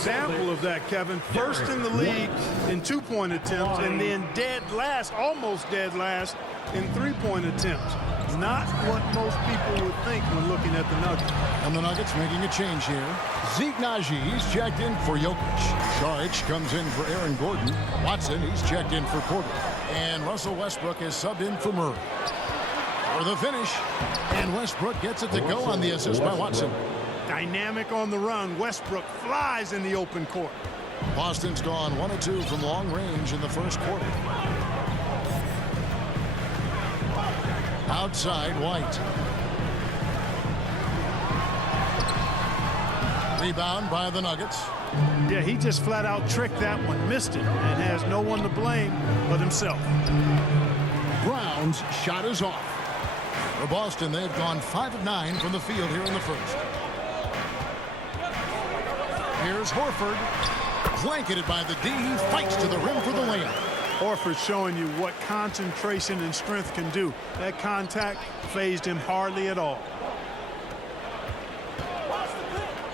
example of that, Kevin. First in the league in two-point attempts, and then dead last, almost dead last, in three-point attempts. Not what most people would think when looking at the Nuggets. And the Nuggets making a change here. Zeke Naji, he's checked in for Jokic. Saric comes in for Aaron Gordon. Watson, he's checked in for Porter. And Russell Westbrook is subbed in for Murray. For the finish. And Westbrook gets it to go on the assist by Watson. Dynamic on the run. Westbrook flies in the open court. Boston's gone 1 of 2 from long range in the first quarter. Outside, White. Rebound by the Nuggets. Yeah, he just flat out tricked that one, missed it, and has no one to blame but himself. Brown's shot is off. For Boston, they've gone 5 of 9 from the field here in the first. Here's Horford. Blanketed by the D. He fights to the rim for the layup. Horford showing you what concentration and strength can do. That contact fazed him hardly at all.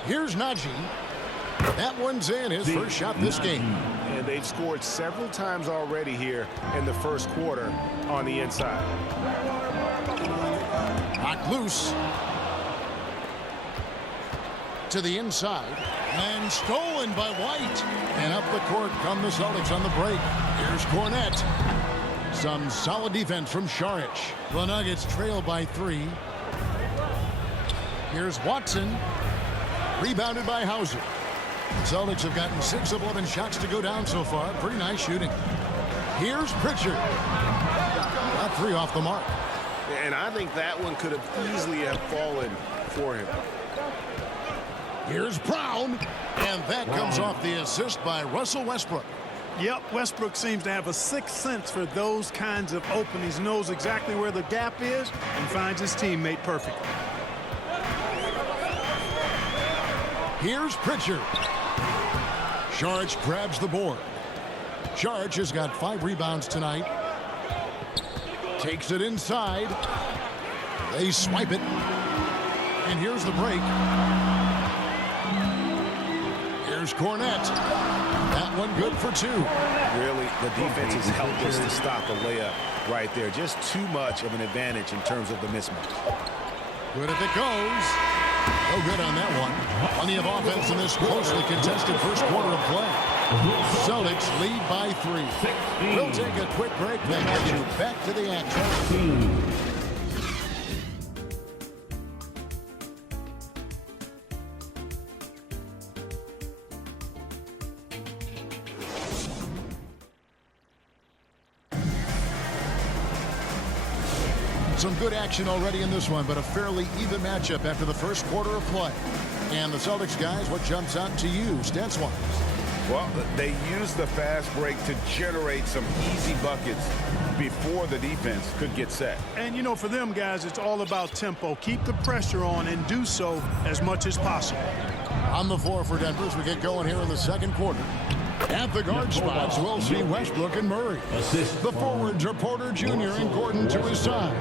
Here's Naji. That one's in, his first shot this game. And they've scored several times already here in the first quarter on the inside. Knocked loose. To the inside. And stolen by White. And up the court come the Celtics on the break. Here's Cornette. Some solid defense from Saric. The Nuggets trail by 3. Here's Watson. Rebounded by Hauser. The Celtics have gotten 6 of 11 shots to go down so far. Pretty nice shooting. Here's Pritchard. Got 3 off the mark. And I think that one could have easily have fallen for him. Here's Brown. And that comes off the assist by Russell Westbrook. Yep, Westbrook seems to have a sixth sense for those kinds of openings. Knows exactly where the gap is and finds his teammate perfectly. Here's Pritchard. Saric grabs the board. Saric has got 5 rebounds tonight. Takes it inside. They swipe it. And here's the break. Here's Cornette. That one good for 2. Really, the defense has helped us to stop the layup right there. Just too much of an advantage in terms of the mismatch. Good if it goes. No good on that one. Plenty of offense in this closely contested first quarter of play. Celtics lead by 3. We'll take a quick break, then get you back to the action. Some good action already in this one, but a fairly even matchup after the first quarter of play. And the Celtics guys, what jumps out to you, stats-wise? Well, they used the fast break to generate some easy buckets before the defense could get set. And, you know, for them guys, it's all about tempo. Keep the pressure on and do so as much as possible. On the floor for Denver as we get going here in the second quarter. At the guard spots, we'll see Westbrook and Murray. The forwards are Porter Jr. and Gordon to his side.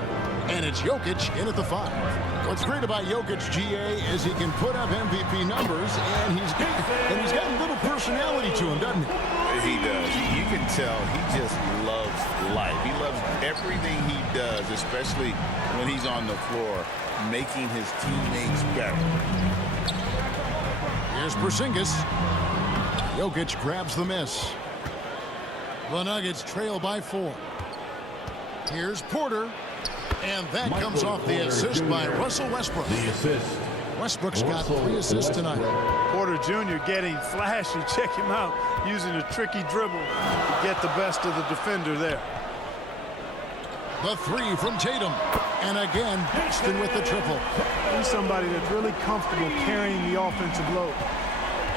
And it's Jokic in at the 5. What's great about Jokic, GA, is he can put up MVP numbers, and he's got a little personality to him, doesn't he? He does. You can tell he just loves life. He loves everything he does, especially when he's on the floor, making his teammates better. Here's Porzingis. Jokic grabs the miss. The Nuggets trail by 4. Here's Porter. And that comes off the assist by Russell Westbrook. The assist. Westbrook's got 3 assists tonight. Porter Jr. getting flashy. Check him out. Using a tricky dribble to get the best of the defender there. The 3 from Tatum. And again, Boston with the triple. He's somebody that's really comfortable carrying the offensive load.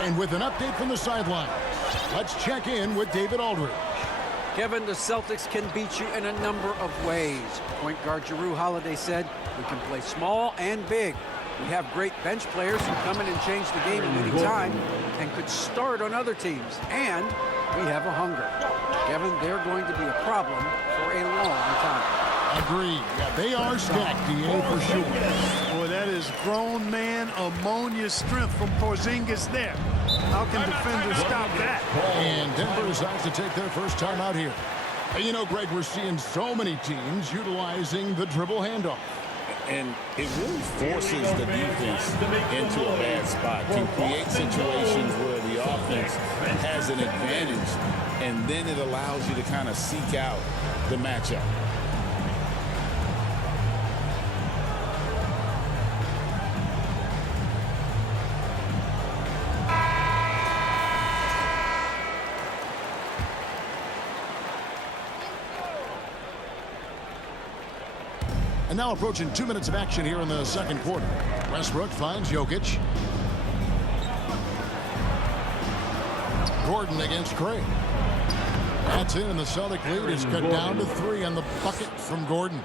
And with an update from the sideline, let's check in with David Aldridge. Kevin, the Celtics can beat you in a number of ways. Point guard Jrue Holiday said, we can play small and big. We have great bench players who come in and change the game at any time and could start on other teams. And we have a hunger. Kevin, they're going to be a problem for a long time. Agreed. Yeah, they are stacked, DA, for sure. Boy, that is grown man ammonia strength from Porzingis there. How can defenders stop that? And Denver decides to take their first time out here. You know, Greg, we're seeing so many teams utilizing the dribble handoff. And it really forces the defense into a bad spot, can create situations where the offense has an advantage, and then it allows you to kind of seek out the matchup. And now approaching 2 minutes of action here in the second quarter. Westbrook finds Jokic. Gordon against Craig. That's in, and the Celtic lead is cut down to 3 on the bucket from Gordon.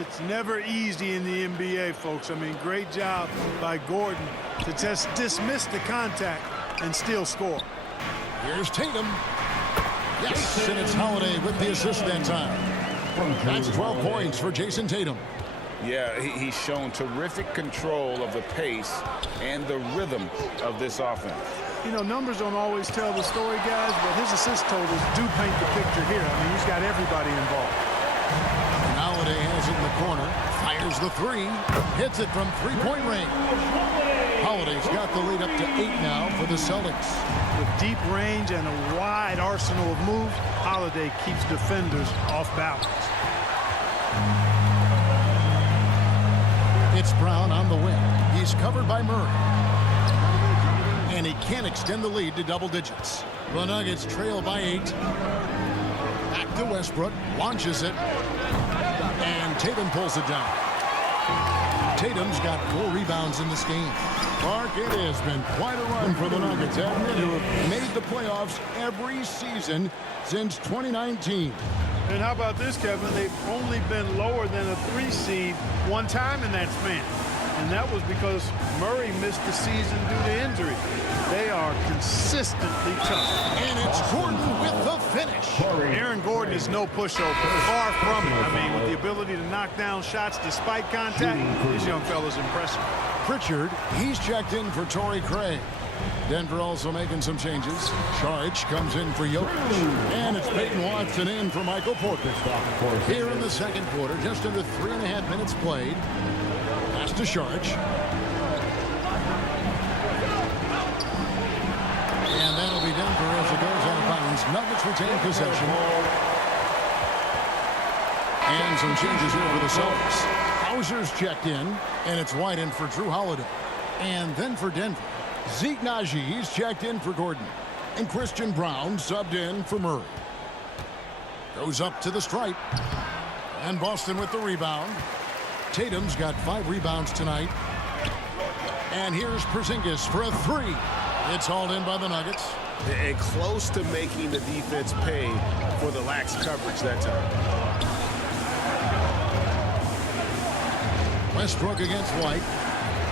It's never easy in the NBA, folks. I mean, great job by Gordon to just dismiss the contact and still score. Here's Tatum. Yes, and it's Holiday with the assist that time. That's 12 points for Jason Tatum. Yeah, he's shown terrific control of the pace and the rhythm of this offense. You know, numbers don't always tell the story, guys, but his assist totals do paint the picture here. I mean, he's got everybody involved. And Holiday has it in the corner, fires the 3, hits it from three-point range. Holiday's got the lead up to 8 now for the Celtics. With deep range and a wide arsenal of moves, Holiday keeps defenders off balance. It's Brown on the wing. He's covered by Murray. And he can't extend the lead to double digits. The Nuggets trail by 8. Back to Westbrook. Launches it. And Tatum pulls it down. Tatum's got 4 rebounds in this game. Mark, it has been quite a run for the Nuggets, haven't it? Who have made the playoffs every season since 2019. And how about this, Kevin? They've only been lower than a 3 seed one time in that span. And that was because Murray missed the season due to injury. They are consistently tough. And it's Gordon with the finish. Aaron Gordon is no pushover. Far from it. I mean, with the ability to knock down shots despite contact, this young fella's impressive. Pritchard, he's checked in for Torrey Craig. Denver also making some changes. Saric comes in for Jokic. And it's Peyton Watson in for Michael Porter. Here in the second quarter, just under 3.5 minutes played. Pass to Saric. And that'll be Denver as it goes out of bounds. Nuggets retain possession. And some changes here for the Celtics. Hauser's checked in, and it's White in for Drew Holiday. And then for Denver, Zeke Najee's checked in for Gordon. And Christian Brown subbed in for Murray. Goes up to the stripe. And Boston with the rebound. Tatum's got 5 rebounds tonight. And here's Porzingis for a 3. It's hauled in by the Nuggets. And close to making the defense pay for the lax coverage that time. Westbrook against White.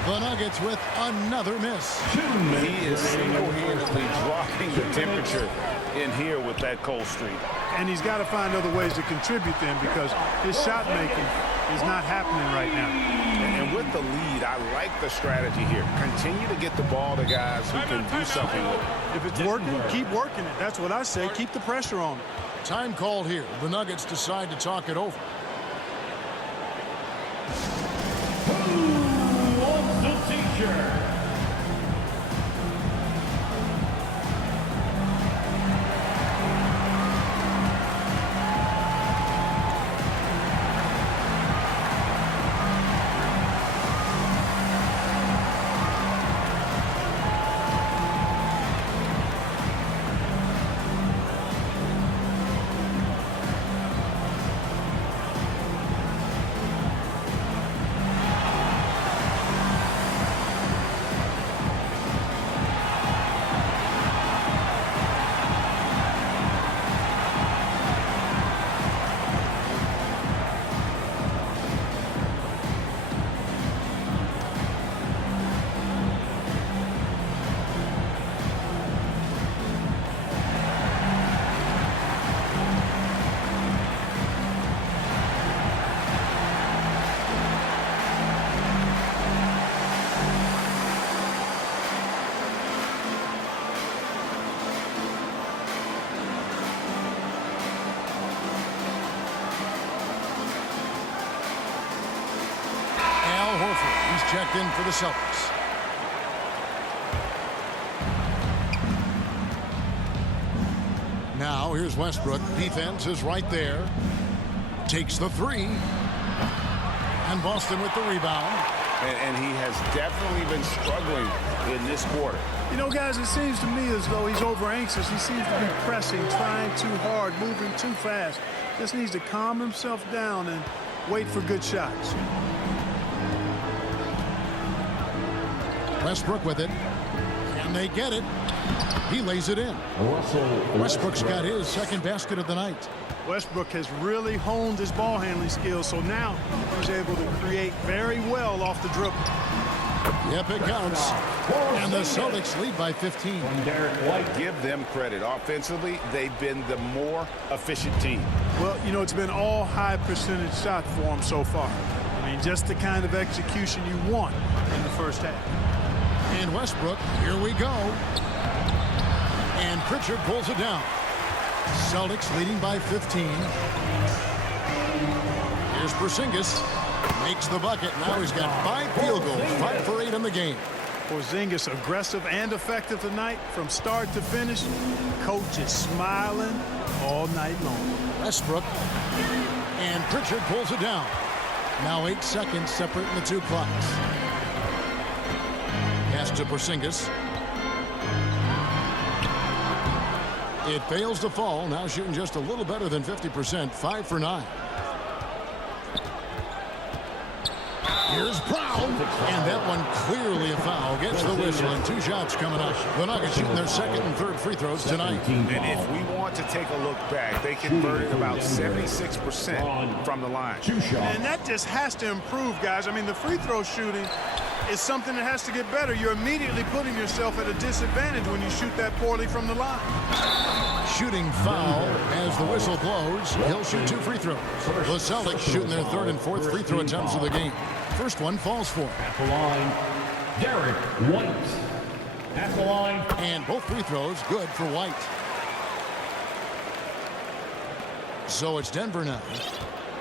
The Nuggets with another miss. He is single-handedly dropping the temperature in here with that cold streak. And he's got to find other ways to contribute then, because his shot making is not happening right now. And with the lead, I like the strategy here. Continue to get the ball to guys who can do something with it. If it's working, keep working it. That's what I say. Keep the pressure on it. Time called here. The Nuggets decide to talk it over. checked in for the Celtics. Now here's Westbrook. Defense is right there. Takes the three. And Boston with the rebound. And he has definitely been struggling in this quarter. You know, guys, it seems to me as though he's over anxious. He seems to be pressing, trying too hard, moving too fast. Just needs to calm himself down and wait for good shots. Westbrook with it. And they get it. He lays it in. Westbrook's got his second basket of the night. Westbrook has really honed his ball handling skills, so now he's able to create very well off the dribble. Yep, it counts. And the Celtics lead by 15. Give them credit. Offensively, they've been the more efficient team. Well, you know, it's been all high percentage shots for them so far. I mean, just the kind of execution you want in the first half. And Westbrook, here we go. And Pritchard pulls it down. Celtics leading by 15. Here's Porzingis. Makes the bucket. Now he's got 5 field goals, 5 for 8 in the game. Porzingis aggressive and effective tonight from start to finish. Coach is smiling all night long. Westbrook. And Pritchard pulls it down. Now 8 seconds separating the two clocks. Pass to Porzingis. It fails to fall. Now shooting just a little better than 50%. 5 for 9. Here's Brown. And that one clearly a foul. Gets the whistle and 2 shots coming up. The Nuggets shooting their second and third free throws tonight. And if we want to take a look back, they converted about 76% from the line. And that just has to improve, guys. I mean, the free throw shooting is something that has to get better. You're immediately putting yourself at a disadvantage when you shoot that poorly from the line. Shooting foul as the whistle blows. He'll shoot 2 free throws. The Celtics shooting their third and fourth free throw attempts of the game. First one falls for. At the line, Derek White. At the line. And both free throws good for White. So it's Denver now.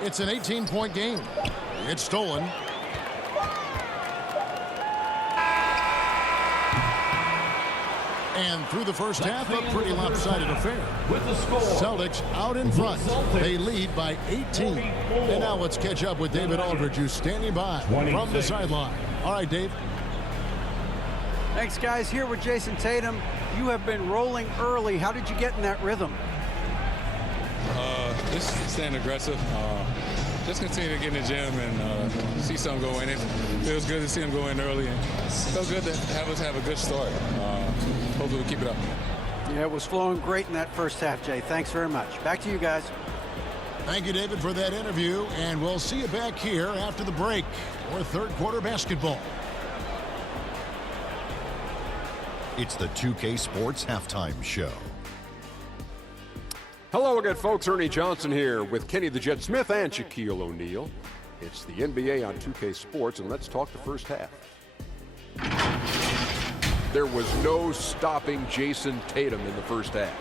It's an 18-point game. It's stolen. And through the first half, a pretty lopsided affair. With the score, Celtics out in front. They lead by 18. And now let's catch up with David Aldridge, who's standing by from the sideline. All right, Dave. Thanks, guys. Here with Jason Tatum. You have been rolling early. How did you get in that rhythm? Just staying aggressive. Just continue to get in the gym and see something go in it. Feels good to see him go in early. And feels good to have us have a good start. Hopefully we'll keep it up. Yeah, it was flowing great in that first half, Jay. Thanks very much. Back to you guys. Thank you, David, for that interview. And we'll see you back here after the break for third quarter basketball. It's the 2K Sports Halftime Show. Hello again, folks. Ernie Johnson here with Kenny the Jet Smith and Shaquille O'Neal. It's the NBA on 2K Sports, and let's talk the first half. There was no stopping Jason Tatum in the first half.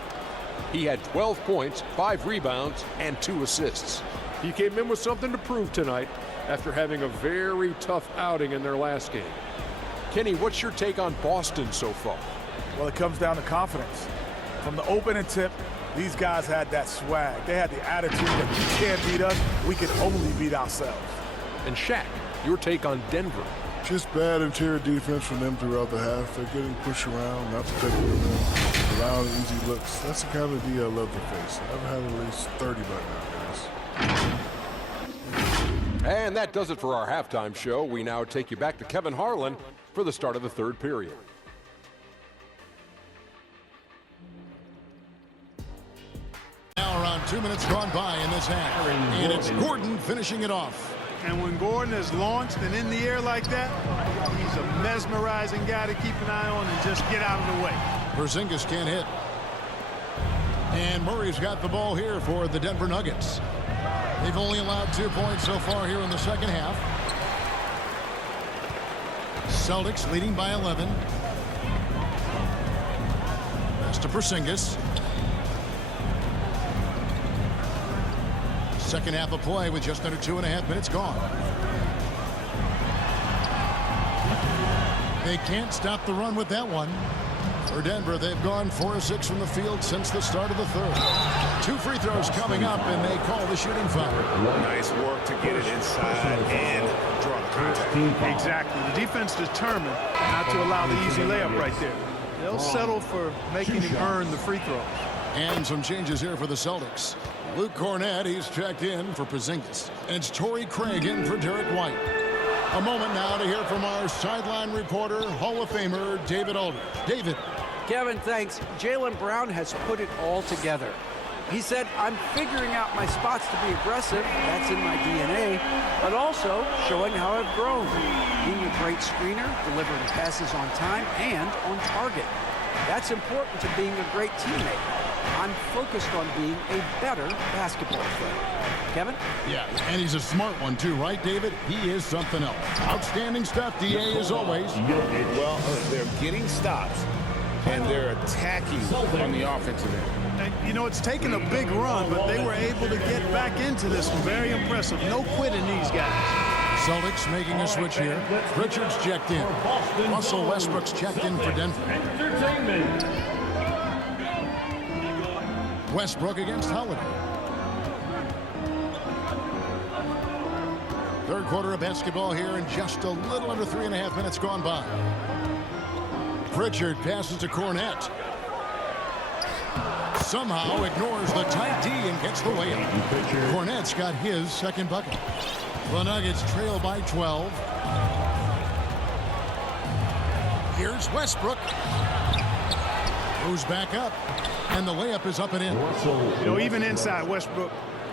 He had 12 points, 5 rebounds, and 2 assists. He came in with something to prove tonight after having a very tough outing in their last game. Kenny, what's your take on Boston so far? Well, it comes down to confidence. From the opening tip, these guys had that swag. They had the attitude that you can't beat us, we can only beat ourselves. And Shaq, your take on Denver? Just bad interior defense from them throughout the half. They're getting pushed around, not protecting them, allowing easy looks. That's the kind of D I love to face. I've had at least 30 by now, guys. And that does it for our halftime show. We now take you back to Kevin Harlan for the start of the third period. Now around 2 minutes gone by in this half. And it's Gordon finishing it off. And when Gordon is launched and in the air like that, he's a mesmerizing guy to keep an eye on and just get out of the way. Porzingis can't hit. And Murray's got the ball here for the Denver Nuggets. They've only allowed 2 points so far here in the second half. Celtics leading by 11. Pass to Porzingis. Second half of play with just under 2.5 minutes gone. They can't stop the run with that one. For Denver, they've gone 4 of 6 from the field since the start of the third. 2 free throws coming up, and they call the shooting foul. Nice work to get it inside and draw the contact. Exactly. The defense determined not to allow the easy layup right there. They'll settle for making him earn the free throws. And some changes here for the Celtics. Luke Cornett, he's checked in for Porzingis. And it's Torrey Craig in for Derek White. A moment now to hear from our sideline reporter, Hall of Famer David Aldridge. David. Kevin, thanks. Jaylen Brown has put it all together. He said, I'm figuring out my spots to be aggressive. That's in my DNA. But also showing how I've grown. Being a great screener, delivering passes on time and on target. That's important to being a great teammate. I'm focused on being a better basketball player. Kevin? Yeah, and he's a smart one too, right, David? He is something else. Outstanding stuff, DA, as always. Well, they're getting stops, and they're attacking on the offensive end. And, you know, it's taken a big run, but they were able to get back into this one. Very impressive. No quitting these guys. Celtics making a switch here. Richards checked in. Russell Westbrook's checked in for Denver. Westbrook against Holiday. Third quarter of basketball here, and just a little under 3.5 minutes gone by. Pritchard passes to Cornett. Somehow ignores the tight D and gets the layup. Cornett's got his second bucket. The Nuggets trail by 12. Here's Westbrook. Goes back up, and the layup is up and in. You know, even inside, Westbrook,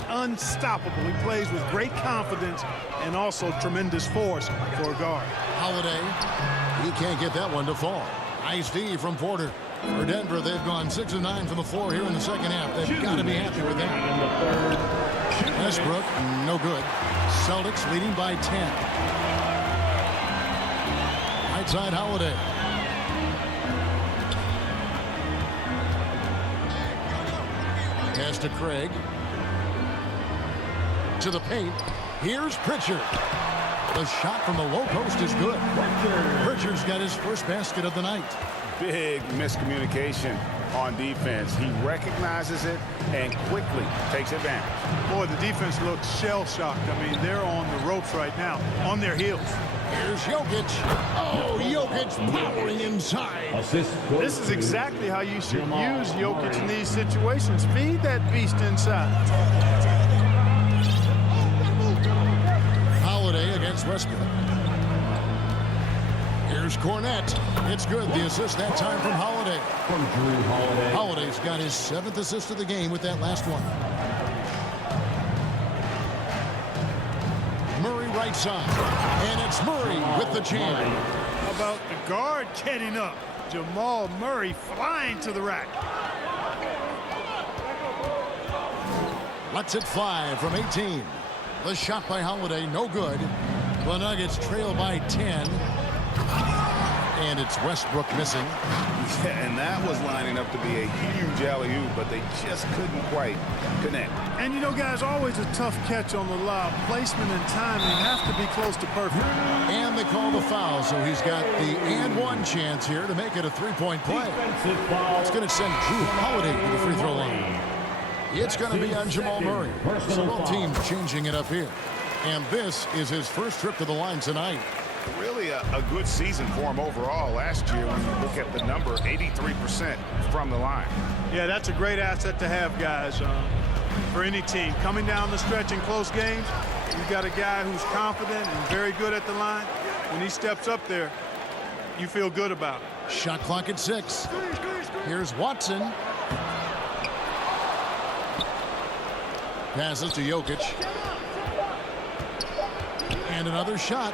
unstoppable. He plays with great confidence and also tremendous force for a guard. Holiday, he can't get that one to fall. Nice D from Porter. For Denver, they've gone 6 of 9 from the floor here in the second half. They've got to be happy with that. Westbrook, no good. Celtics leading by 10. Right side, Holiday. Pass to Craig. To the paint. Here's Pritchard. The shot from the low post is good. Pritchard's got his first basket of the night. Big miscommunication on defense. He recognizes it and quickly takes advantage. Boy, the defense looks shell-shocked. I mean, they're on the ropes right now, on their heels. Here's Jokic. Oh, Jokic powering inside. This is exactly how you should use Jokic in these situations. Feed that beast inside. Holiday against Westbrook. Here's Cornett. It's good. The assist that time from Holiday. Holiday's got his 7th assist of the game with that last one. Murray right side. And it's Murray with the jam. How about the guard getting up? Jamal Murray flying to the rack. Lets it fly from 18. The shot by Holiday, no good. The Nuggets trail by 10. And it's Westbrook missing. Yeah, and that was lining up to be a huge alley-oop, but they just couldn't quite connect. And you know, guys, always a tough catch on the lob. Placement and timing have to be close to perfect. And they call the foul, so he's got the and one chance here to make it a three-point play. It's going to send Drew Holiday to the free throw line. It's going to be on Jamal Murray. So both teams changing it up here. And this is his first trip to the line tonight. Really a good season for him overall last year when you look at the number, 83% from the line. Yeah, that's a great asset to have, guys, for any team. Coming down the stretch in close games, you've got a guy who's confident and very good at the line. When he steps up there, you feel good about it. Shot clock at 6. Here's Watson. Passes to Jokic. And another shot.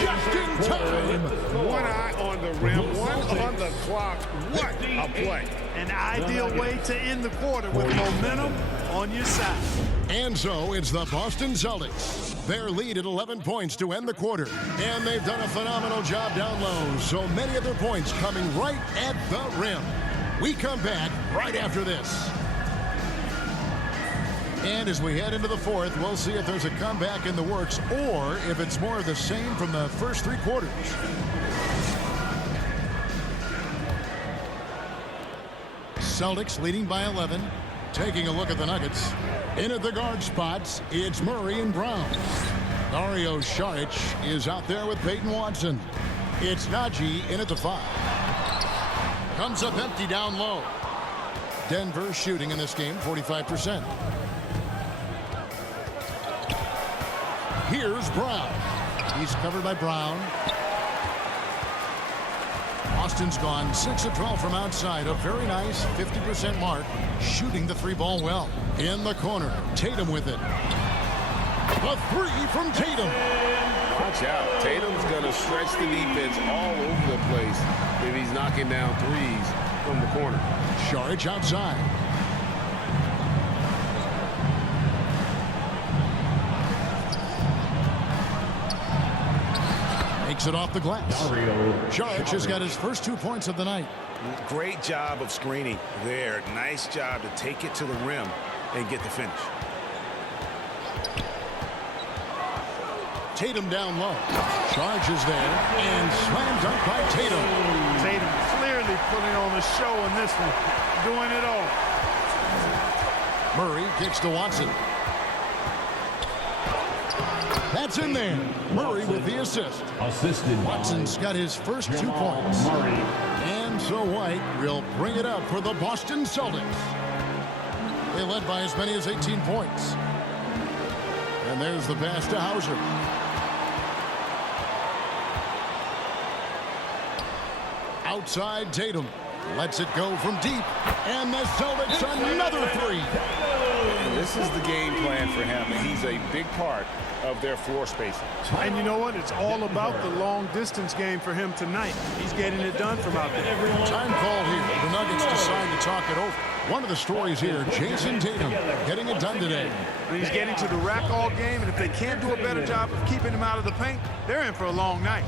Just in time. One eye on the rim, one on the clock. What a play. An ideal way to end the quarter with momentum on your side. And so it's the Boston Celtics. Their lead at 11 points to end the quarter. And they've done a phenomenal job down low. So many of their points coming right at the rim. We come back right after this. And as we head into the fourth, we'll see if there's a comeback in the works or if it's more of the same from the first 3 quarters. Celtics leading by 11. Taking a look at the Nuggets. In at the guard spots, it's Murray and Brown. Dario Saric is out there with Peyton Watson. It's Najee in at the 5. Comes up empty down low. Denver shooting in this game 45%. Here's Brown. He's covered by Brown. Boston's gone 6 of 12 from outside. A very nice 50% mark. Shooting the 3-ball well. In the corner. Tatum with it. A 3 from Tatum. Watch out. Tatum's going to stretch the defense all over the place if he's knocking down threes from the corner. Saric outside. Makes it off the glass. Saric has got his first 2 points of the night. Great job of screening there. Nice job to take it to the rim and get the finish. Tatum down low. Charges there and slam dunk by Tatum. Tatum clearly putting on a show in this one. Doing it all. Murray kicks to Watson. That's in there. Murray with the assist. Watson's got his first 2 points. And so White will bring it up for the Boston Celtics. They led by as many as 18 points. And there's the pass to Hauser. Outside Tatum. Lets it go from deep. And the Celtics another 3. And this is the game plan for him, and he's a big part of their floor spacing. And you know what? It's all about the long distance game for him tonight. He's getting it done from out there. Time call here. The Nuggets decide to talk it over. One of the stories here, Jason Tatum getting it done today. And he's getting to the rack all game, and if they can't do a better job of keeping him out of the paint, they're in for a long night.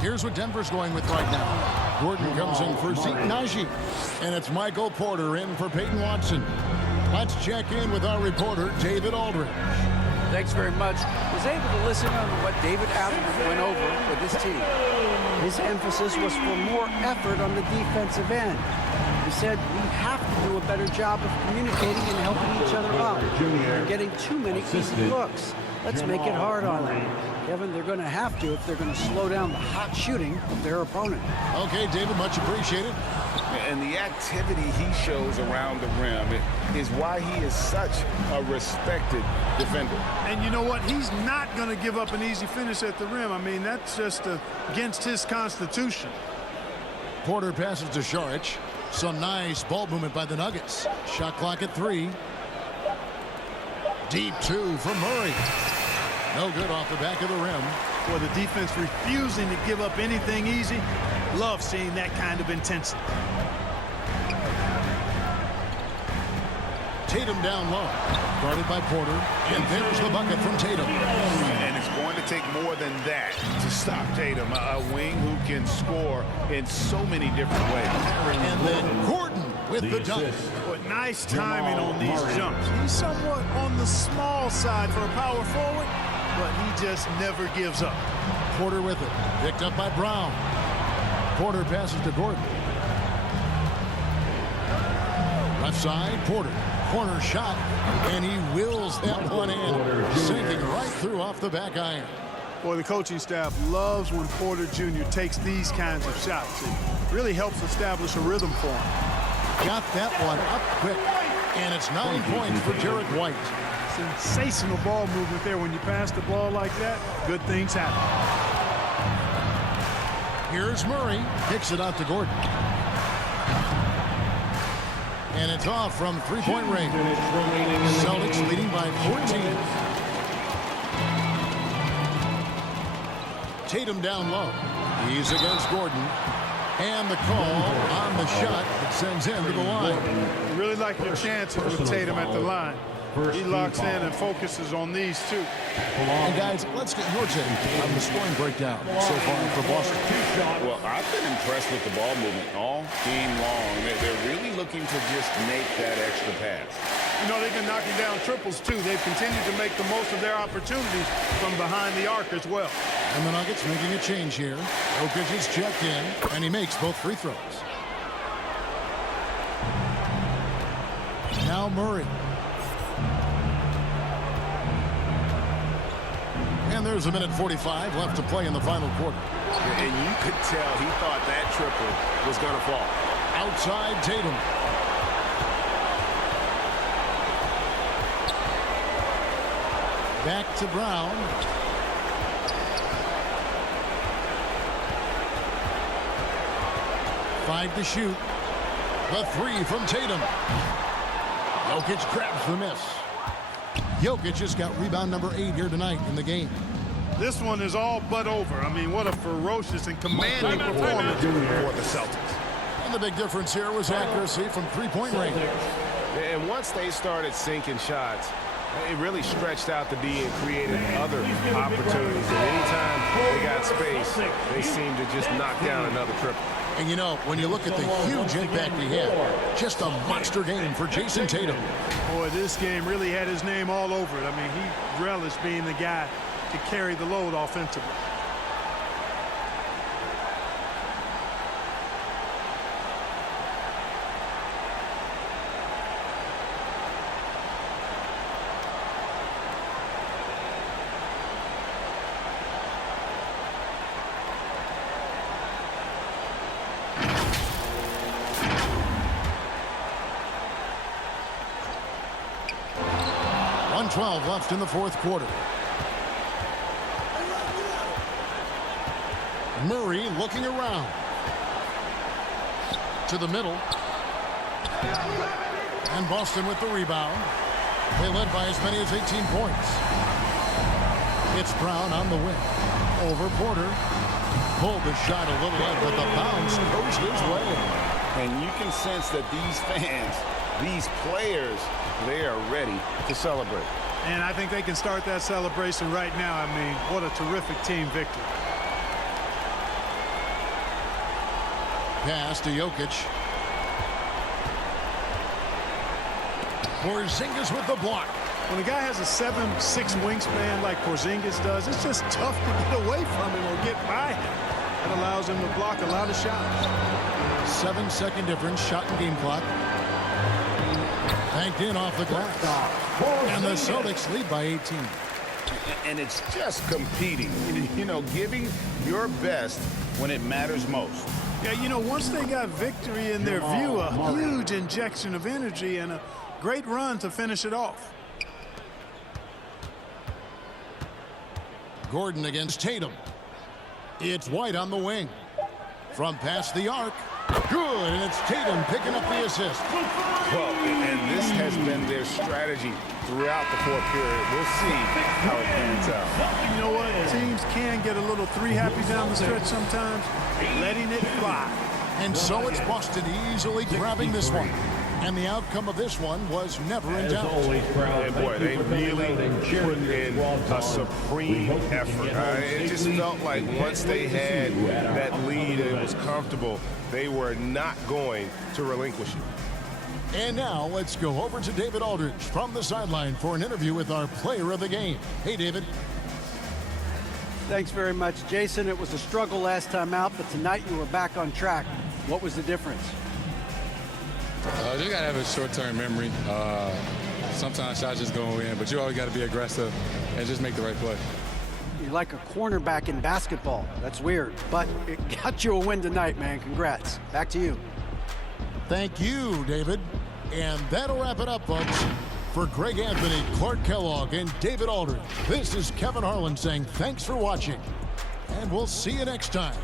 Here's what Denver's going with right now. Gordon comes in for Zeke Najee. And it's Michael Porter in for Peyton Watson. Let's check in with our reporter, David Aldridge. Thanks very much. I was able to listen on what David Aldridge went over with his team. His emphasis was for more effort on the defensive end. He said we have to do a better job of communicating and helping each other out. They're getting too many easy looks. Let's make it hard on them. Kevin, they're going to have to if they're going to slow down the hot shooting of their opponent. Okay, David, much appreciated. And the activity he shows around the rim is why he is such a respected defender. And you know what? He's not going to give up an easy finish at the rim. I mean, that's just against his constitution. Porter passes to Saric. Some nice ball movement by the Nuggets. Shot clock at 3. Deep 2 from Murray. No good off the back of the rim. For the defense refusing to give up anything easy. Love seeing that kind of intensity. Tatum down low. Guarded by Porter. And there's the bucket from Tatum. And it's going to take more than that to stop Tatum. A wing who can score in so many different ways. And then Gordon with the dunk. But nice timing on these jumps. He's somewhat on the small side for a power forward, but he just never gives up. Porter with it. Picked up by Brown. Porter passes to Gordon. Left side, Porter. Corner shot, and he wills that one in. Sinking right through off the back iron. Boy, the coaching staff loves when Porter Jr. takes these kinds of shots. It really helps establish a rhythm for him. Got that one up quick, and it's 9 points for Derek White. Sensational ball movement there. When you pass the ball like that, good things happen. Here's Murray. Kicks it out to Gordon. And it's off from three-point range. Celtics leading by 14. Tatum down low. He's against Gordon. And the call on the shot that sends him to the line. You really like your chances with Tatum at the line. He locks in and focuses on these two. And guys, let's get your take on the scoring breakdown so far for Boston. Well, I've been impressed with the ball movement all game long. They're really looking to just make that extra pass. You know, they've been knocking down triples, too. They've continued to make the most of their opportunities from behind the arc as well. And the Nuggets making a change here. Jokic is checked in, and he makes both free throws. Now Murray. And there's a minute 45 left to play in the final quarter. And you could tell he thought that triple was going to fall. Outside Tatum. Back to Brown. Five to shoot. The three from Tatum. Jokic grabs the miss. Jokic has got rebound number 8 here tonight in the game. This one is all but over. I mean, what a ferocious and commanding performance for the Celtics. And the big difference here was accuracy from three-point range. And once they started sinking shots, it really stretched out the D and created other opportunities. And anytime they got space, they seemed to just knock down another triple. And you know, when you look at the huge impact he had, just a monster game for Jason Tatum. Boy, this game really had his name all over it. I mean, he relished being the guy to carry the load offensively. .12 left in the fourth quarter. Murray looking around. To the middle. And Boston with the rebound. They led by as many as 18 points. It's Brown on the wing. Over Porter. Pulled the shot a little late, but the bounce goes his way. And you can sense that these fans, these players, they are ready to celebrate. And I think they can start that celebration right now. I mean, what a terrific team victory. Pass to Jokic. Porzingis with the block. When a guy has a 7'6" wingspan like Porzingis does, it's just tough to get away from him or get by him. That allows him to block a lot of shots. 7-second difference, shot and game clock. Banked in off the glass. And the Celtics lead by 18. And it's just competing, you know, giving your best when it matters most. Yeah, you know, once they got victory in their view, a huge injection of energy and a great run to finish it off. Gordon against Tatum. It's White on the wing. From past the arc. Good, and it's Tatum picking up the assist. Well, and this has been their strategy throughout the fourth period. We'll see how it pans out. You know what? Teams can get a little three-happy down the stretch sometimes, letting it fly. And so it's Boston easily grabbing this one. And the outcome of this one was never in doubt. And boy, they really put in a supreme effort. It just felt like once they had that lead and it was comfortable, they were not going to relinquish it. And now let's go over to David Aldridge from the sideline for an interview with our player of the game. Hey, David. Thanks very much, Jason. It was a struggle last time out, but tonight you were back on track. What was the difference? Just got to have a short-term memory. Sometimes shots just go in, but you always got to be aggressive and just make the right play. You're like a cornerback in basketball. That's weird, but it got you a win tonight, man. Congrats. Back to you. Thank you, David. And that'll wrap it up, folks. For Greg Anthony, Clark Kellogg, and David Aldridge, this is Kevin Harlan saying thanks for watching, and we'll see you next time.